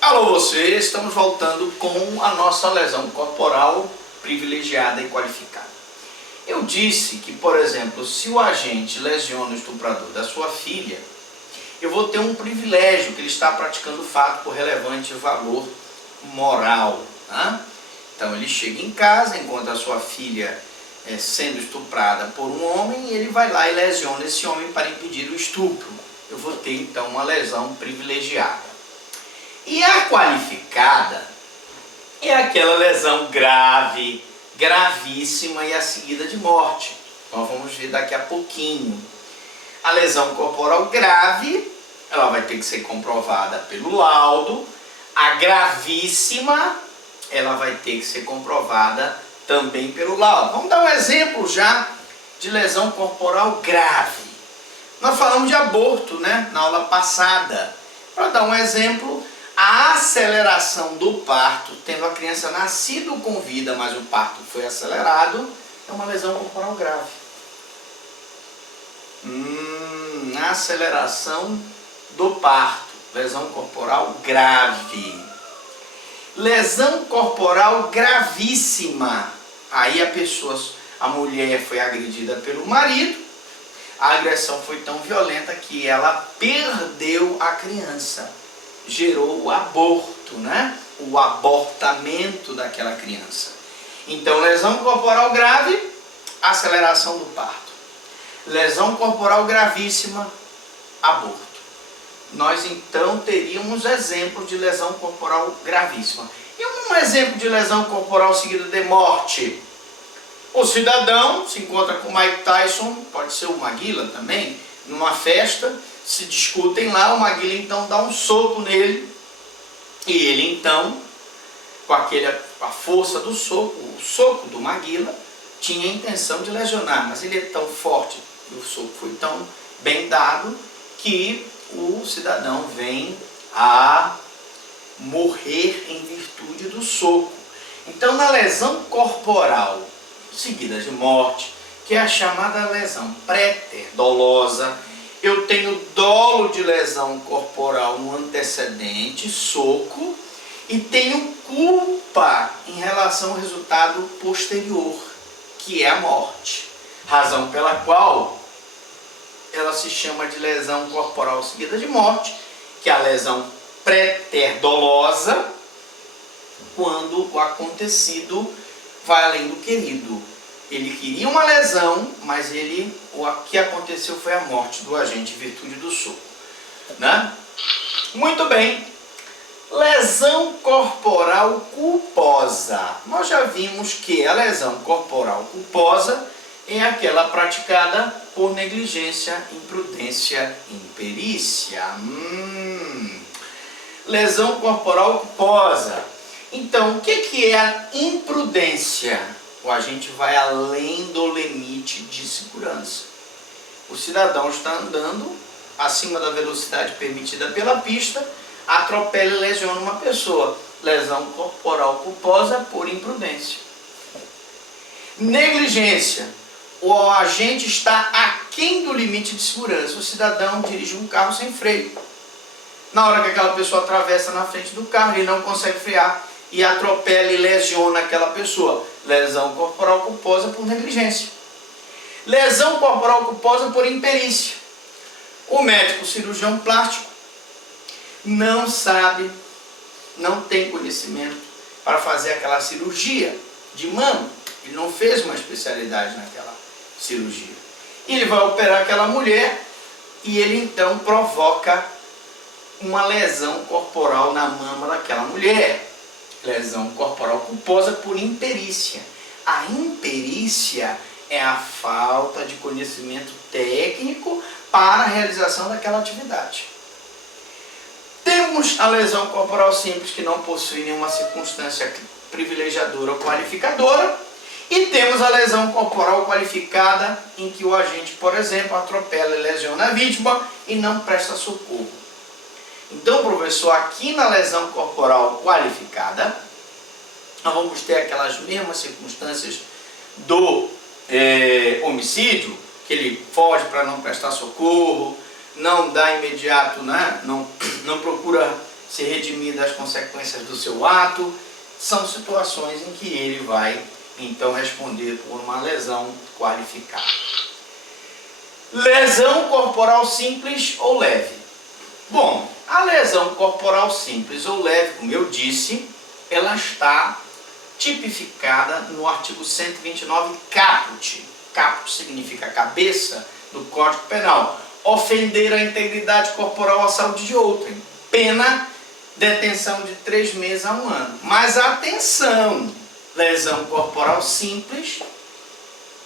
Alô você, estamos voltando com a nossa lesão corporal privilegiada e qualificada. Eu disse que, por exemplo, se o agente lesiona o estuprador da sua filha, eu vou ter um privilégio, que ele está praticando o fato por relevante valor moral. Né? Então ele chega em casa, encontra a sua filha sendo estuprada por um homem e ele vai lá e lesiona esse homem para impedir o estupro. Eu vou ter então uma lesão privilegiada. E a qualificada é aquela lesão grave, gravíssima e a seguida de morte. Nós vamos ver daqui a pouquinho. A lesão corporal grave, ela vai ter que ser comprovada pelo laudo. A gravíssima, ela vai ter que ser comprovada também pelo laudo. Vamos dar um exemplo já de lesão corporal grave. Nós falamos de aborto, né, na aula passada. Para dar um exemplo, a aceleração do parto, tendo a criança nascido com vida, mas o parto foi acelerado, é uma lesão corporal grave. Aceleração do parto, lesão corporal grave. Lesão corporal gravíssima. Aí a mulher foi agredida pelo marido, a agressão foi tão violenta que ela perdeu a criança. Gerou o aborto, né? O abortamento daquela criança. Então, lesão corporal grave, aceleração do parto. Lesão corporal gravíssima, aborto. Nós então teríamos exemplos de lesão corporal gravíssima. E um exemplo de lesão corporal seguida de morte. O cidadão se encontra com Mike Tyson, pode ser o Maguila também, numa festa, se discutem lá, o Maguila então dá um soco nele, e ele então, com a força do soco, o soco do Maguila, tinha a intenção de lesionar, mas ele é tão forte, e o soco foi tão bem dado, que o cidadão vem a morrer em virtude do soco. Então, na lesão corporal seguida de morte, que é a chamada lesão pré-dolosa, eu tenho dolo de lesão corporal no antecedente, soco, e tenho culpa em relação ao resultado posterior, que é a morte. Razão pela qual ela se chama de lesão corporal seguida de morte, que é a lesão pré-dolosa, quando o acontecido vai além do querido. Ele queria uma lesão, mas o que aconteceu foi a morte do agente em virtude do soco. Né? Muito bem. Lesão corporal culposa. Nós já vimos que a lesão corporal culposa é aquela praticada por negligência, imprudência, imperícia. Lesão corporal culposa. Então, o que é a imprudência? O agente vai além do limite de segurança. O cidadão está andando acima da velocidade permitida pela pista, atropela e lesiona uma pessoa. Lesão corporal culposa por imprudência. Negligência. O agente está aquém do limite de segurança. O cidadão dirige um carro sem freio. Na hora que aquela pessoa atravessa na frente do carro, ele não consegue frear e atropela e lesiona aquela pessoa. Lesão corporal culposa por negligência. Lesão corporal culposa por imperícia. O médico cirurgião plástico não sabe, não tem conhecimento para fazer aquela cirurgia de mama. Ele não fez uma especialidade naquela cirurgia. E ele vai operar aquela mulher e ele então provoca uma lesão corporal na mama daquela mulher. Lesão corporal culposa por imperícia. A imperícia é a falta de conhecimento técnico para a realização daquela atividade. Temos a lesão corporal simples, que não possui nenhuma circunstância privilegiadora ou qualificadora, e temos a lesão corporal qualificada, em que o agente, por exemplo, atropela e lesiona a vítima e não presta socorro. Então, professor, aqui na lesão corporal qualificada, nós vamos ter aquelas mesmas circunstâncias do homicídio, que ele foge para não prestar socorro, não dá imediato, né? não procura se redimir das consequências do seu ato. São situações em que ele vai, então, responder por uma lesão qualificada. Lesão corporal simples ou leve. Bom, a lesão corporal simples ou leve, como eu disse, ela está tipificada no artigo 129 caput. Caput significa cabeça do Código Penal. Ofender a integridade corporal ou a saúde de outrem. Pena, detenção de 3 meses a 1 ano. Mas atenção, lesão corporal simples,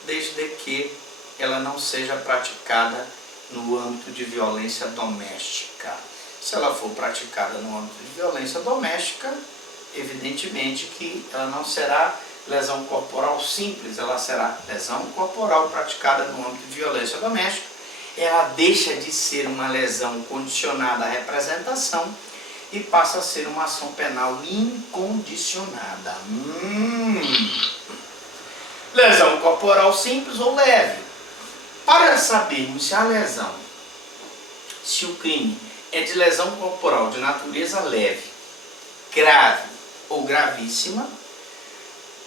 desde que ela não seja praticada no âmbito de violência doméstica. Se ela for praticada no âmbito de violência doméstica, evidentemente que ela não será lesão corporal simples, ela será lesão corporal praticada no âmbito de violência doméstica. Ela deixa de ser uma lesão condicionada à representação e passa a ser uma ação penal incondicionada. Lesão corporal simples ou leve. Para sabermos se a lesão, se o crime é de lesão corporal de natureza leve, grave ou gravíssima,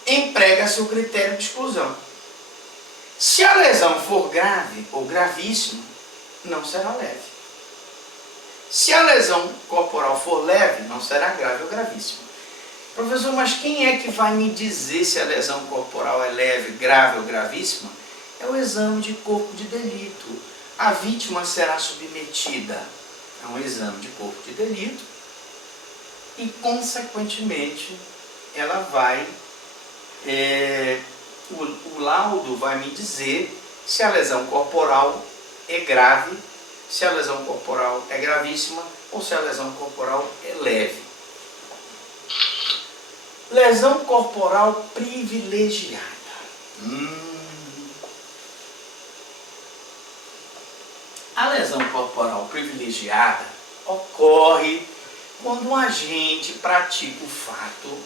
emprega-se o critério de exclusão. Se a lesão for grave ou gravíssima, não será leve. Se a lesão corporal for leve, não será grave ou gravíssima. Professor, mas quem é que vai me dizer se a lesão corporal é leve, grave ou gravíssima? É o exame de corpo de delito. A vítima será submetida a um exame de corpo de delito e, consequentemente, ela vai, o laudo vai me dizer se a lesão corporal é grave, se a lesão corporal é gravíssima ou se a lesão corporal é leve. Lesão corporal privilegiada. A lesão corporal privilegiada ocorre quando um agente pratica o fato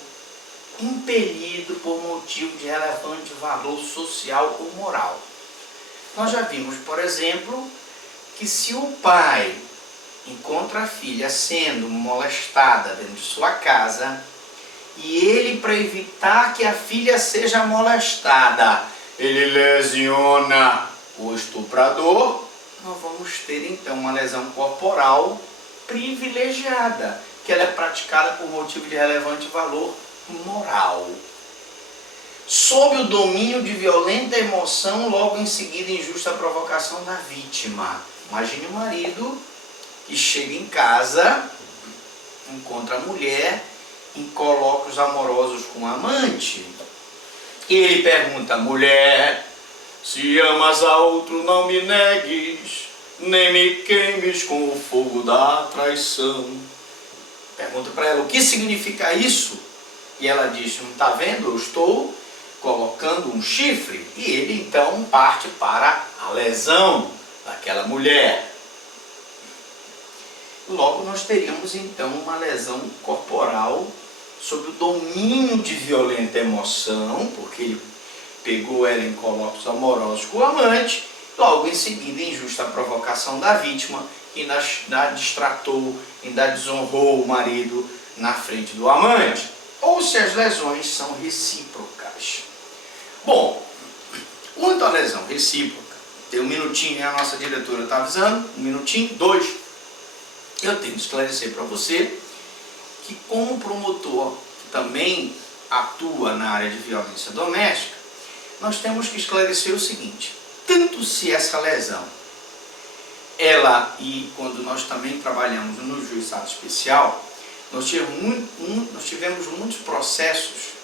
impelido por motivo de relevante valor social ou moral. Nós já vimos, por exemplo, que se o pai encontra a filha sendo molestada dentro de sua casa e ele, para evitar que a filha seja molestada, ele lesiona o estuprador, nós vamos ter então uma lesão corporal privilegiada, que ela é praticada por motivo de relevante valor moral. Sob o domínio de violenta emoção, logo em seguida injusta provocação da vítima. Imagine o marido que chega em casa, encontra a mulher em colóquios amorosos com o amante, e ele pergunta: mulher, se amas a outro, não me negues, nem me queimes com o fogo da traição. Pergunta para ela: o que significa isso? E ela diz: não está vendo? Eu estou colocando um chifre. E ele então parte para a lesão daquela mulher. Logo nós teríamos então uma lesão corporal sob o domínio de violenta emoção, porque ele pegou ela em colóquios amorosos com o amante, logo em seguida injusta provocação da vítima, que ainda distratou, ainda desonrou o marido na frente do amante, ou se as lesões são recíprocas. Bom, quanto à lesão recíproca, tem um minutinho, a nossa diretora está avisando, 1 minutinho, 2, eu tenho que esclarecer para você que, como promotor que também atua na área de violência doméstica, nós temos que esclarecer o seguinte: tanto se essa lesão, ela, e quando nós também trabalhamos no juizado especial, nós tivemos muitos processos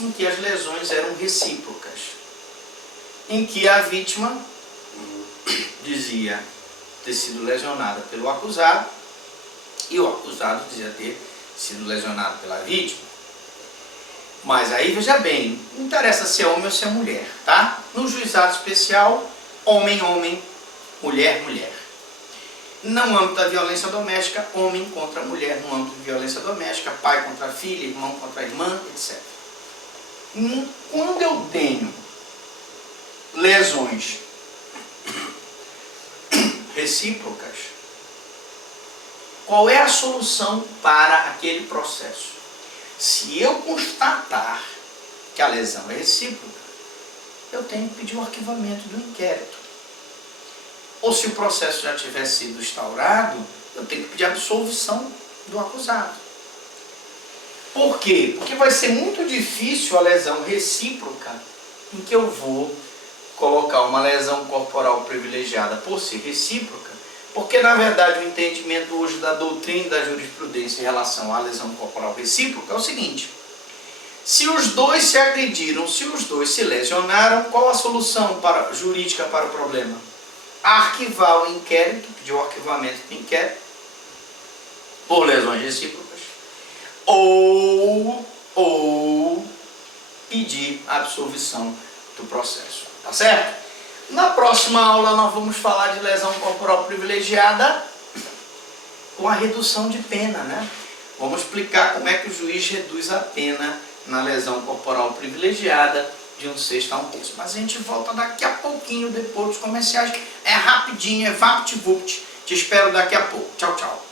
em que as lesões eram recíprocas, em que a vítima dizia ter sido lesionada pelo acusado e o acusado dizia ter sido lesionado pela vítima. Mas aí, veja bem, não interessa se é homem ou se é mulher, tá? No juizado especial, homem, homem, mulher, mulher. No âmbito da violência doméstica, homem contra mulher. No âmbito de violência doméstica, pai contra filha, irmão contra irmã, etc. Quando eu tenho lesões recíprocas, Qual é a solução para aquele processo? Se eu constatar que a lesão é recíproca, eu tenho que pedir o arquivamento do inquérito. Ou se o processo já tiver sido instaurado, eu tenho que pedir a absolvição do acusado. Por quê? Porque vai ser muito difícil a lesão recíproca em que eu vou colocar uma lesão corporal privilegiada por ser recíproca, porque na verdade o entendimento hoje da doutrina e da jurisprudência em relação à lesão corporal recíproca é o seguinte: se os dois se agrediram, se os dois se lesionaram, qual a solução jurídica para o problema? Arquivar o inquérito, pedir o arquivamento do inquérito por lesões recíprocas, ou pedir a absolvição do processo, tá certo? Na próxima aula nós vamos falar de lesão corporal privilegiada com a redução de pena, né? Vamos explicar como é que o juiz reduz a pena na lesão corporal privilegiada de 1/6 a 1/3. Mas a gente volta daqui a pouquinho depois dos comerciais. É rapidinho, é vapt-vupt. Te espero daqui a pouco. Tchau, tchau.